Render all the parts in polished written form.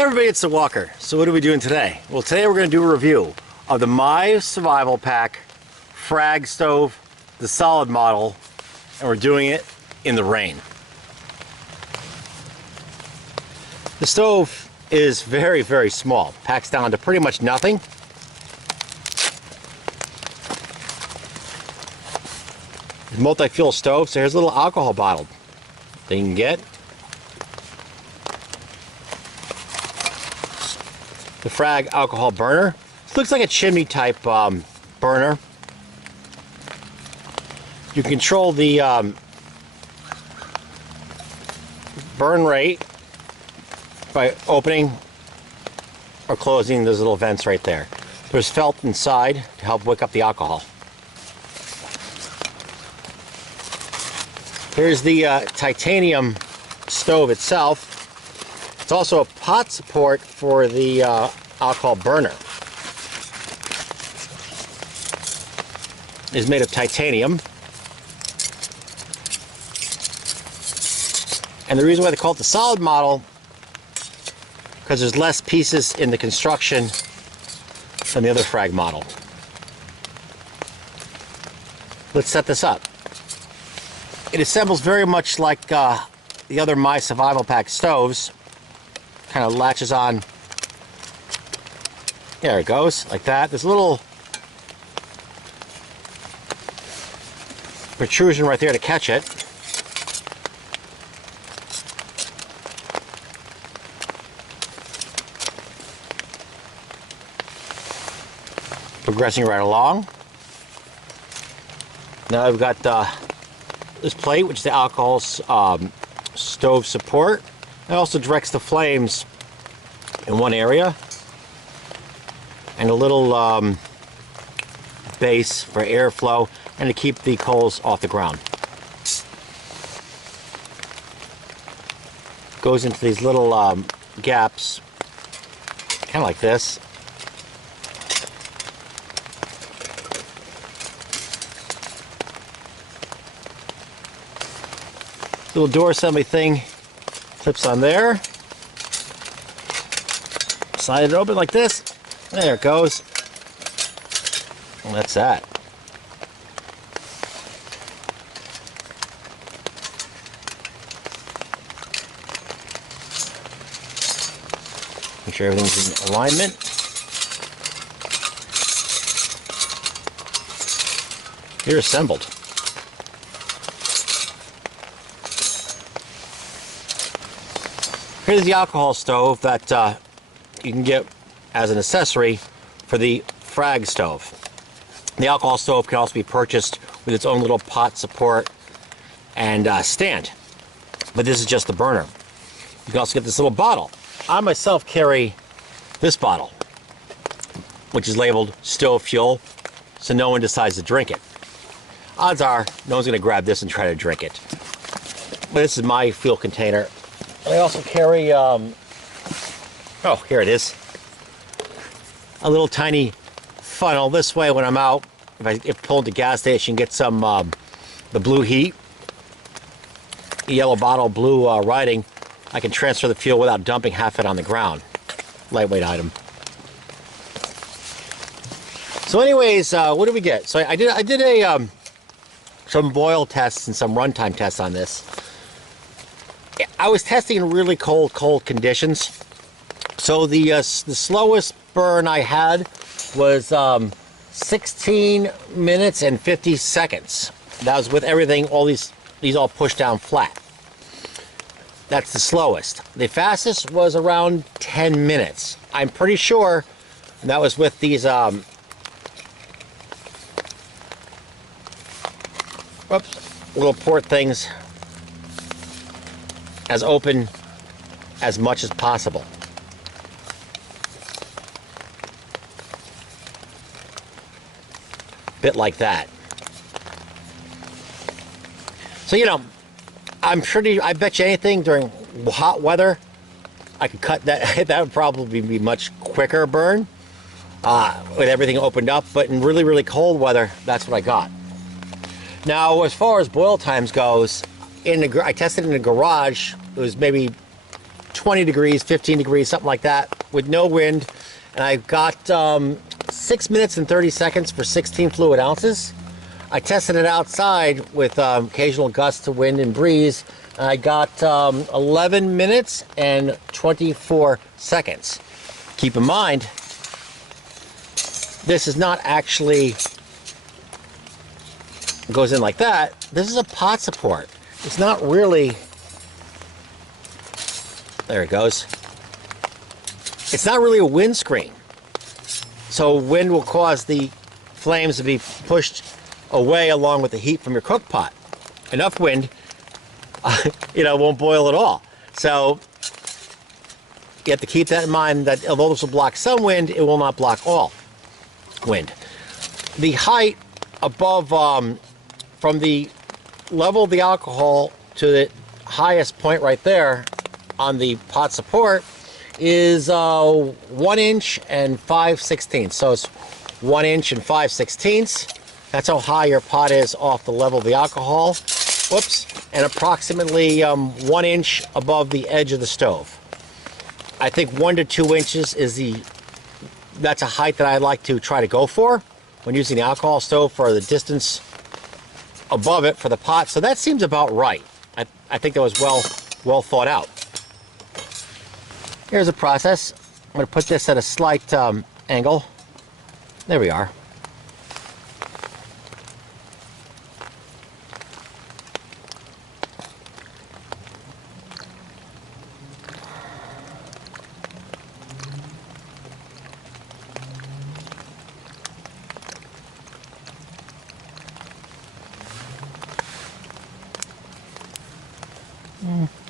Hey everybody, it's the Walker. So what are we doing today? Well, today we're going to do a review of the My Survival Pack Frag stove, the solid model, and we're doing it in the rain. The stove is very, very small. Packs down to pretty much nothing. It's a multi-fuel stove, so here's a little alcohol bottle that you can get. The Frag alcohol burner. This looks like a chimney type burner. You control the burn rate by opening or closing those little vents right there. There's felt inside to help wick up the alcohol. Here's the titanium stove itself. It's also a pot support for the alcohol burner. It's made of titanium. And the reason why they call it the solid model, because there's less pieces in the construction than the other Frag model. Let's set this up. It assembles very much like the other My Survival Pack stoves. Kind of latches on. There it goes, like that. There's a little protrusion right there to catch it. Progressing right along. Now I've got this plate, which is the alcohol stove support. It also directs the flames in one area, and a little base for airflow and to keep the coals off the ground. Goes into these little gaps, kind of like this. Little door assembly thing clips on there. Slide it open like this. There it goes. And that's that. Make sure everything's in alignment. Here assembled. Here's the alcohol stove that you can get as an accessory for the Frag stove. The alcohol stove can also be purchased with its own little pot support and stand. But this is just the burner. You can also get this little bottle. I myself carry this bottle, which is labeled stove fuel, so no one decides to drink it. Odds are, no one's going to grab this and try to drink it. But this is my fuel container. I also carry, oh, here it is, a little tiny funnel. This way, when I'm out, if I pull into the gas station, get some, the blue heat, the yellow bottle, blue writing, I can transfer the fuel without dumping half it on the ground. Lightweight item. So anyways, what did we get? So I did a, some boil tests and some runtime tests on this. I was testing in really cold conditions. So the slowest burn I had was 16 minutes and 50 seconds. That was with everything, all these all pushed down flat. That's the slowest. The fastest was around 10 minutes. I'm pretty sure that was with these little port things as open as much as possible. Bit like that. So, you know, I bet you anything during hot weather, I could cut that. That would probably be much quicker burn with everything opened up, but in really, really cold weather, that's what I got. Now, as far as boil times goes, I tested in the garage. It was maybe 20 degrees, 15 degrees, something like that, with no wind. And I've got 6 minutes and 30 seconds for 16 fluid ounces. I tested it outside with occasional gusts of wind and breeze. I got 11 minutes and 24 seconds. Keep in mind, this is not actually goes in like that. This is a pot support. It's not really, there it goes. It's not really a windscreen. So wind will cause the flames to be pushed away along with the heat from your cook pot. Enough wind, won't boil at all. So you have to keep that in mind, that although this will block some wind, it will not block all wind. The height above, from the level of the alcohol to the highest point right there on the pot support is 1 inch and 5/16. So it's 1 inch and 5/16. That's how high your pot is off the level of the alcohol. Whoops. And approximately 1 inch above the edge of the stove. I think 1 to 2 inches is that's a height that I like to try to go for when using the alcohol stove, for the distance above it for the pot. So that seems about right. I think that was well thought out. Here's the process. I'm going to put this at a slight angle. There we are.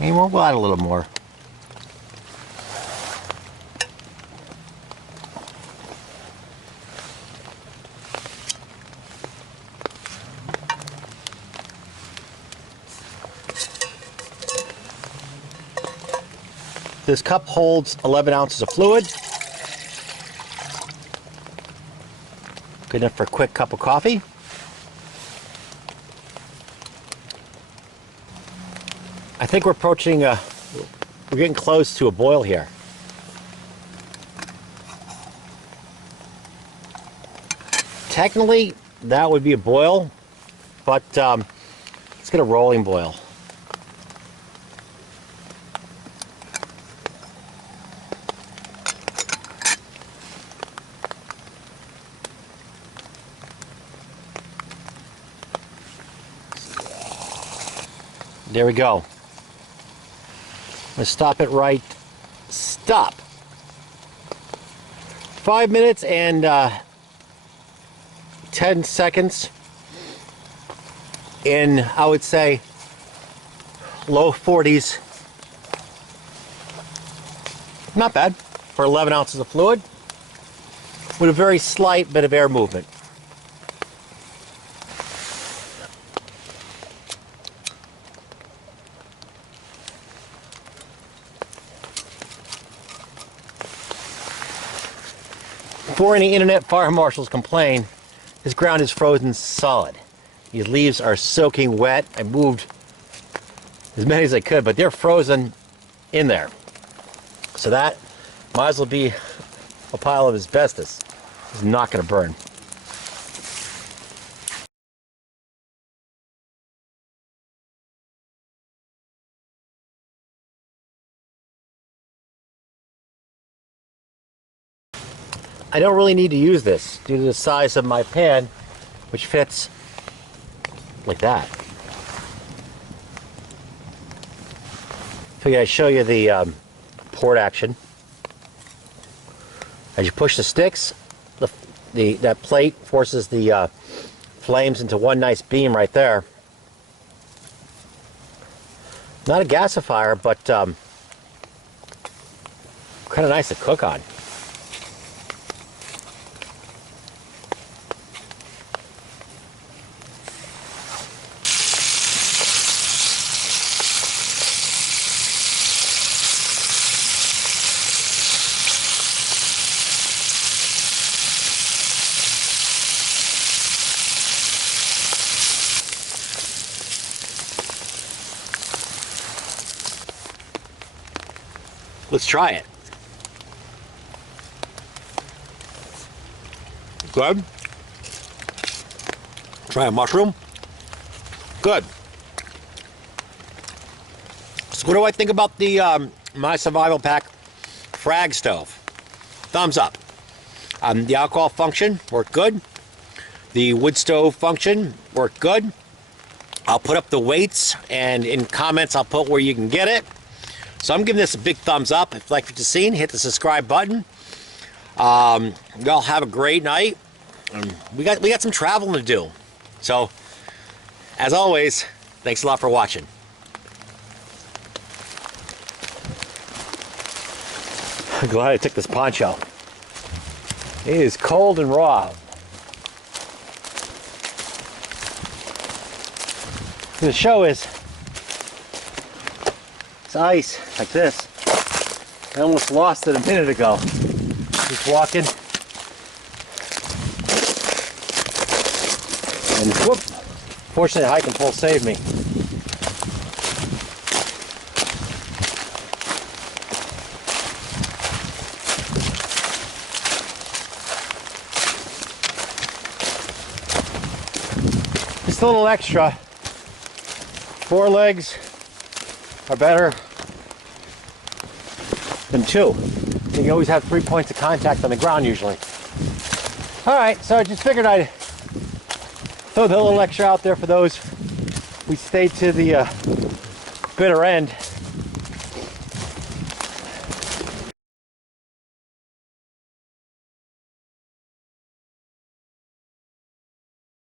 Any more? We'll add a little more. This cup holds 11 ounces of fluid. Good enough for a quick cup of coffee. I think we're approaching, we're getting close to a boil here. Technically, that would be a boil, but let's get a rolling boil. There we go. I'm going to stop it right. Stop. 5 minutes and 10 seconds in, I would say, low 40s. Not bad for 11 ounces of fluid with a very slight bit of air movement. Before any internet fire marshals complain, this ground is frozen solid. These leaves are soaking wet. I moved as many as I could, but they're frozen in there. So that might as well be a pile of asbestos. It's not going to burn. I don't really need to use this due to the size of my pan, which fits like that. Figured I'd show you the port action. As you push the sticks, that plate forces the flames into one nice beam right there. Not a gasifier, but kind of nice to cook on. Let's try it. Good. Try a mushroom. Good. So what do I think about the My Survival Pack Frag stove? Thumbs up. The alcohol function worked good. The wood stove function worked good. I'll put up the weights, and in comments I'll put where you can get it. So I'm giving this a big thumbs up. If you like what you've seen, hit the subscribe button. Y'all have a great night. We got some traveling to do. So, as always, thanks a lot for watching. I'm glad I took this poncho. It is cold and raw. The show is it's ice like this. I almost lost it a minute ago. Just walking. And whoop! Fortunately, hike and pull saved me. Just a little extra. 4 legs are better than 2. You always have 3 points of contact on the ground usually. Alright, so I just figured I'd throw the little extra out there for those. We stayed to the bitter end.